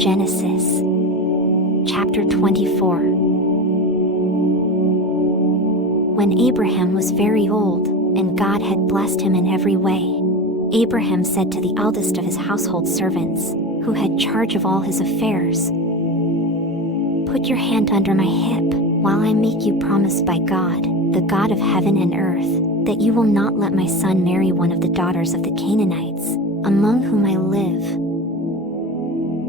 Genesis chapter 24. When Abraham was very old, and God had blessed him in every way, Abraham said to the eldest of his household servants, who had charge of all his affairs, "Put your hand under my hip, while I make you promise by God, the God of heaven and earth, that you will not let my son marry one of the daughters of the Canaanites, among whom I live,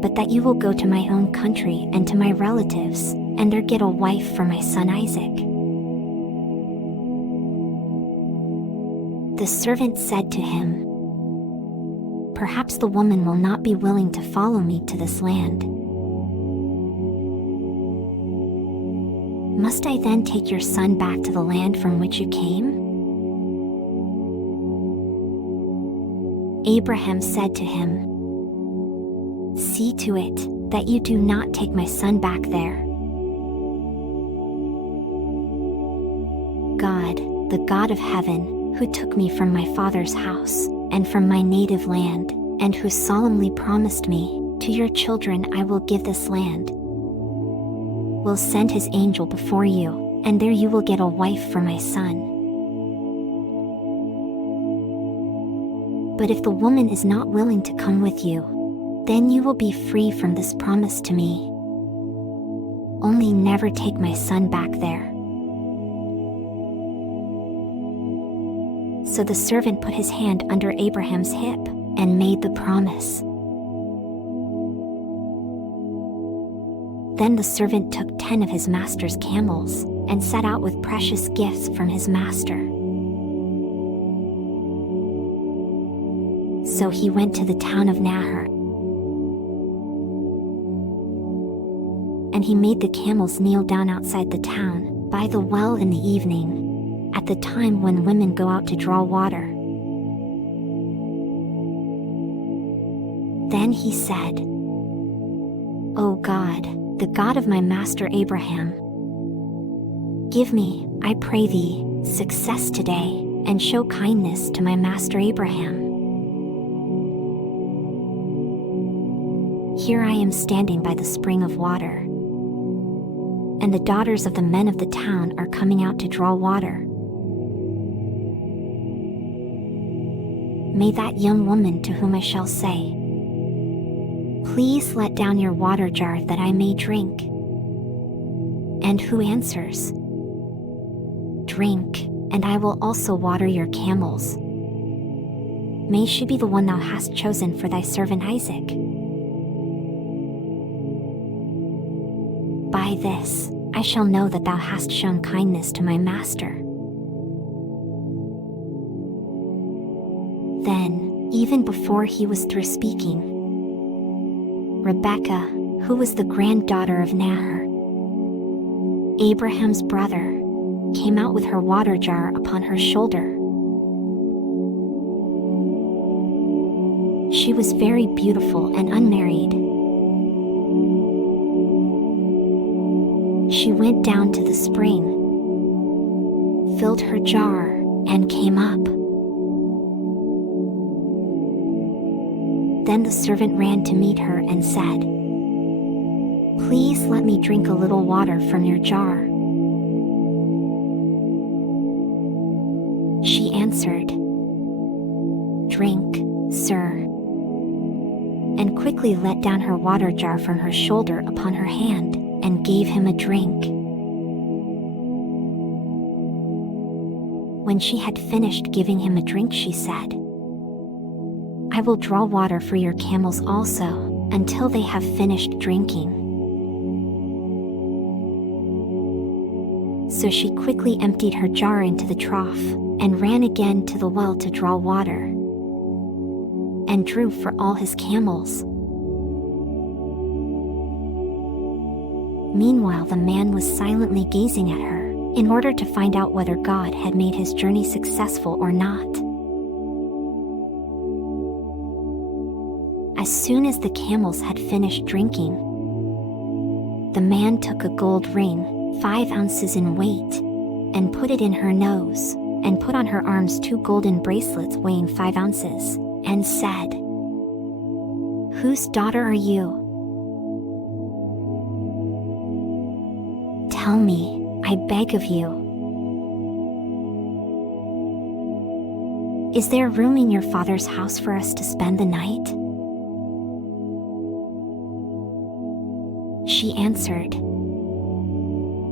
but that you will go to my own country and to my relatives, and there get a wife for my son Isaac." The servant said to him, "Perhaps the woman will not be willing to follow me to this land. Must I then take your son back to the land from which you came?" Abraham said to him, "See to it that you do not take my son back there. God, the God of heaven, who took me from my father's house, and from my native land, and who solemnly promised me, 'To your children I will give this land,' will send his angel before you, and there you will get a wife for my son. But if the woman is not willing to come with you, then you will be free from this promise to me. Only never take my son back there." So the servant put his hand under Abraham's hip, and made the promise. Then the servant took 10 of his master's camels, and set out with precious gifts from his master. So he went to the town of Nahor. And he made the camels kneel down outside the town, by the well in the evening, at the time when women go out to draw water. Then he said, "O God, the God of my master Abraham, give me, I pray thee, success today, and show kindness to my master Abraham. Here I am standing by the spring of water, and the daughters of the men of the town are coming out to draw water. May that young woman to whom I shall say, 'Please let down your water jar that I may drink,' and who answers, 'Drink, and I will also water your camels,' may she be the one thou hast chosen for thy servant Isaac. By this, I shall know that thou hast shown kindness to my master." Then, even before he was through speaking, Rebekah, who was the granddaughter of Nahor, Abraham's brother, came out with her water jar upon her shoulder. She was very beautiful and unmarried. She went down to the spring, filled her jar, and came up. Then the servant ran to meet her and said, "Please let me drink a little water from your jar." She answered, "Drink, sir," and quickly let down her water jar from her shoulder upon her hand, and gave him a drink. When she had finished giving him a drink, she said, "I will draw water for your camels also, until they have finished drinking." So she quickly emptied her jar into the trough, and ran again to the well to draw water, and drew for all his camels. Meanwhile the man was silently gazing at her, in order to find out whether God had made his journey successful or not. As soon as the camels had finished drinking, the man took a gold ring, 5 ounces in weight, and put it in her nose, and put on her arms 2 golden bracelets weighing 5 ounces, and said, "Whose daughter are you?" Tell me, I beg of you. Is there room in your father's house for us to spend the night? She answered,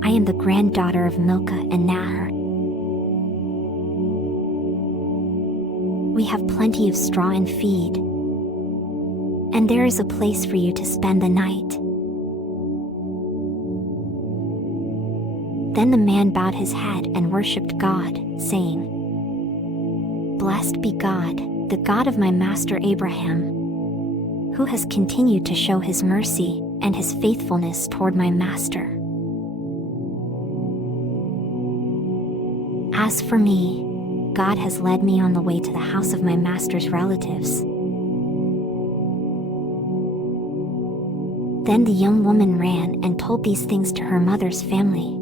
I am the granddaughter of Milcah and Nahor. We have plenty of straw and feed, and there is a place for you to spend the night. Then the man bowed his head and worshipped God, saying, Blessed be God, the God of my master Abraham, who has continued to show his mercy and his faithfulness toward my master. As for me, God has led me on the way to the house of my master's relatives. Then the young woman ran and told these things to her mother's family.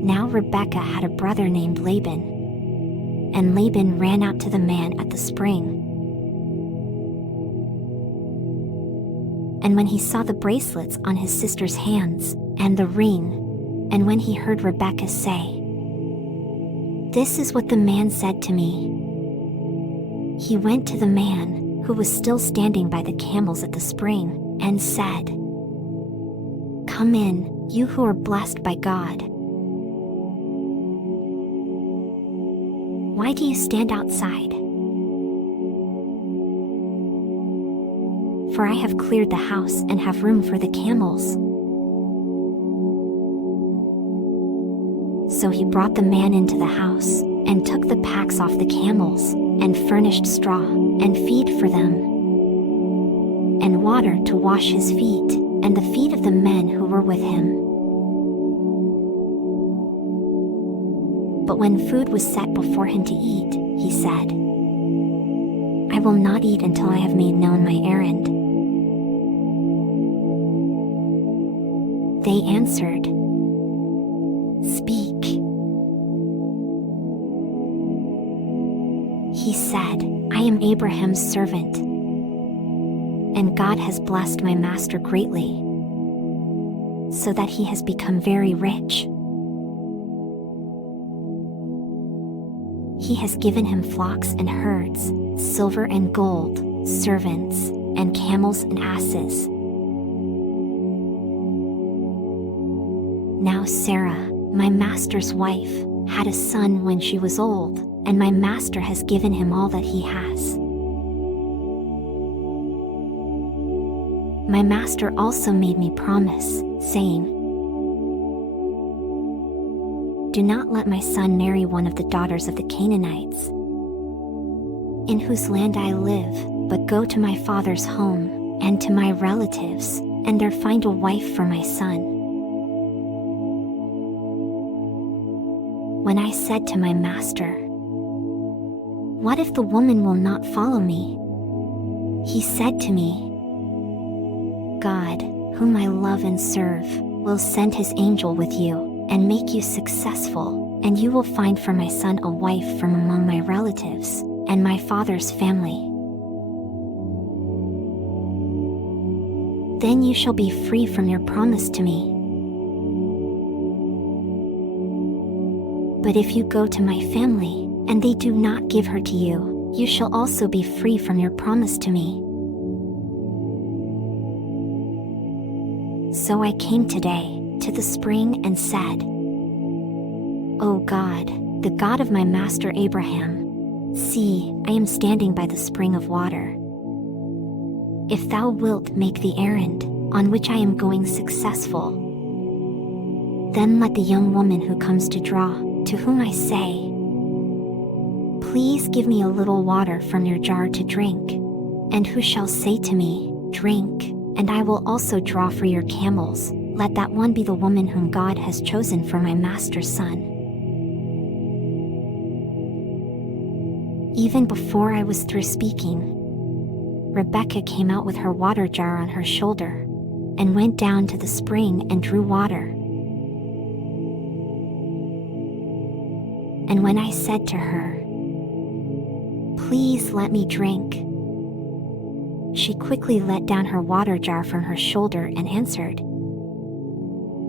Now Rebekah had a brother named Laban, and Laban ran out to the man at the spring. And when he saw the bracelets on his sister's hands, and the ring, and when he heard Rebekah say, This is what the man said to me, he went to the man, who was still standing by the camels at the spring, and said, Come in, you who are blessed by God. Why do you stand outside? For I have cleared the house and have room for the camels. So he brought the man into the house, and took the packs off the camels, and furnished straw, and feed for them, and water to wash his feet, and the feet of the men who were with him. But when food was set before him to eat, he said, I will not eat until I have made known my errand. They answered, Speak. He said, I am Abraham's servant, and God has blessed my master greatly, so that he has become very rich. He has given him flocks and herds, silver and gold, servants, and camels and asses. Now Sarah, my master's wife, had a son when she was old, and my master has given him all that he has. My master also made me promise, saying, Do not let my son marry one of the daughters of the Canaanites, in whose land I live, but go to my father's home, and to my relatives, and there find a wife for my son. When I said to my master, What if the woman will not follow me? He said to me, God, whom I love and serve, will send his angel with you, and make you successful, and you will find for my son a wife from among my relatives, and my father's family. Then you shall be free from your promise to me. But if you go to my family, and they do not give her to you, you shall also be free from your promise to me. So I came today to the spring and said, O God, the God of my master Abraham, see, I am standing by the spring of water. If thou wilt make the errand, on which I am going successful, then let the young woman who comes to draw, to whom I say, Please give me a little water from your jar to drink, and who shall say to me, Drink, and I will also draw for your camels, let that one be the woman whom God has chosen for my master's son. Even before I was through speaking, Rebekah came out with her water jar on her shoulder, and went down to the spring and drew water. And when I said to her, Please let me drink, She quickly let down her water jar from her shoulder and answered,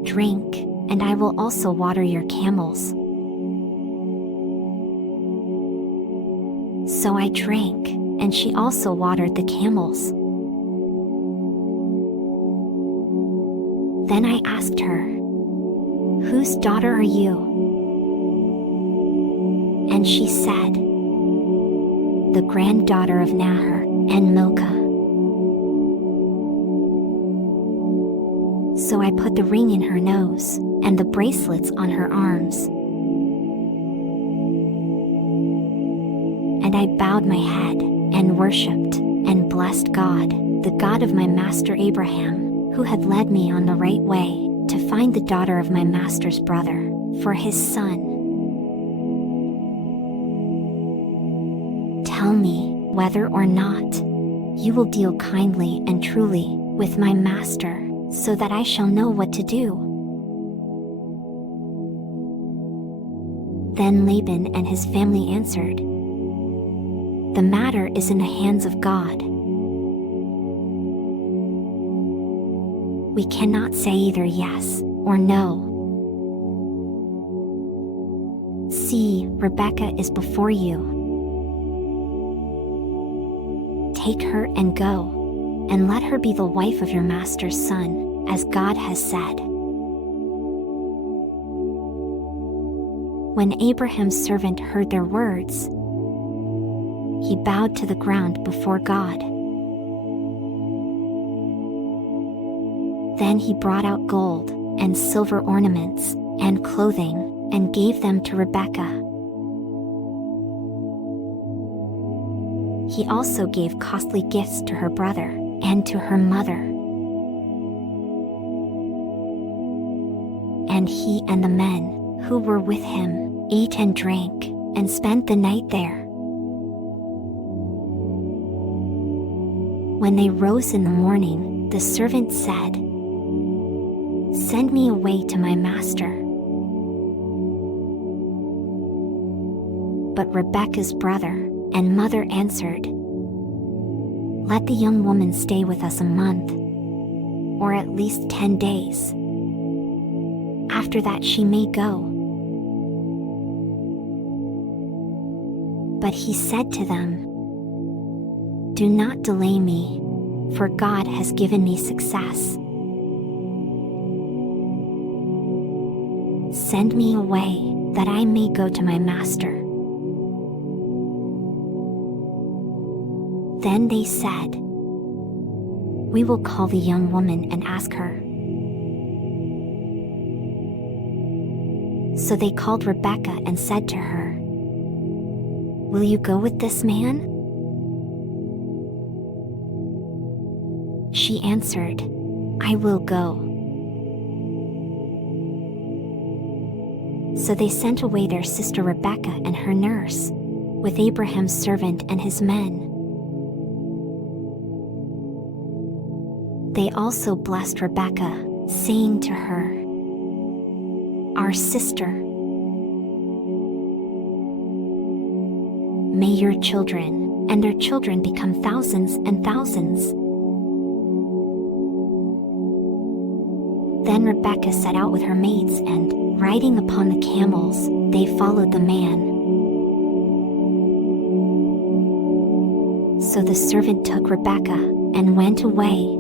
"Drink, and I will also water your camels." So I drank, and she also watered the camels. Then I asked her, "Whose daughter are you?" And she said, "The granddaughter of Nahor and Milcah." So I put the ring in her nose, and the bracelets on her arms. And I bowed my head, and worshipped, and blessed God, the God of my master Abraham, who had led me on the right way, to find the daughter of my master's brother, for his son. Tell me whether or not you will deal kindly and truly with my master, so that I shall know what to do." Then Laban and his family answered, "The matter is in the hands of God. We cannot say either yes or no. See, Rebekah is before you. Take her and go, and let her be the wife of your master's son, as God has said." When Abraham's servant heard their words, he bowed to the ground before God. Then he brought out gold and silver ornaments and clothing and gave them to Rebekah. He also gave costly gifts to her brother and to her mother. And he and the men who were with him ate and drank and spent the night there. When they rose in the morning, the servant said, "Send me away to my master." But Rebekah's brother and mother answered, "Let the young woman stay with us a month, or at least 10 days. After that she may go." But he said to them, "Do not delay me, for God has given me success. Send me away, that I may go to my master." Then they said, "We will call the young woman and ask her." So they called Rebekah and said to her, "Will you go with this man?" She answered, "I will go." So they sent away their sister Rebekah and her nurse, with Abraham's servant and his men. They also blessed Rebekah, saying to her, "Our sister. May your children and their children become thousands and thousands." Then Rebekah set out with her maids, and, riding upon the camels, they followed the man. So the servant took Rebekah and went away.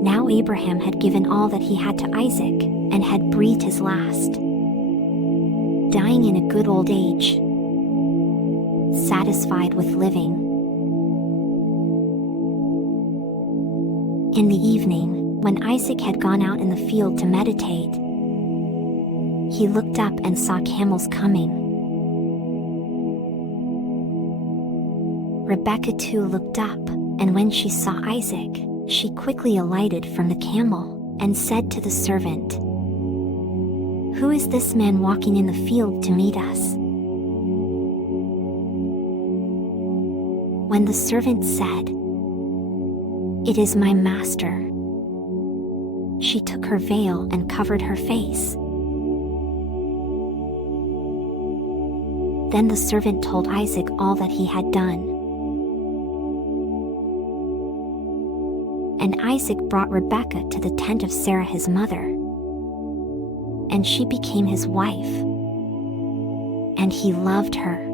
Now Abraham had given all that he had to Isaac, and had breathed his last, dying in a good old age, satisfied with living. In the evening, when Isaac had gone out in the field to meditate, he looked up and saw camels coming. Rebekah too looked up, and when she saw Isaac, she quickly alighted from the camel, and said to the servant, "Who is this man walking in the field to meet us?" When the servant said, "It is my master," she took her veil and covered her face. Then the servant told Isaac all that he had done. And Isaac brought Rebekah to the tent of Sarah his mother, and she became his wife, and he loved her.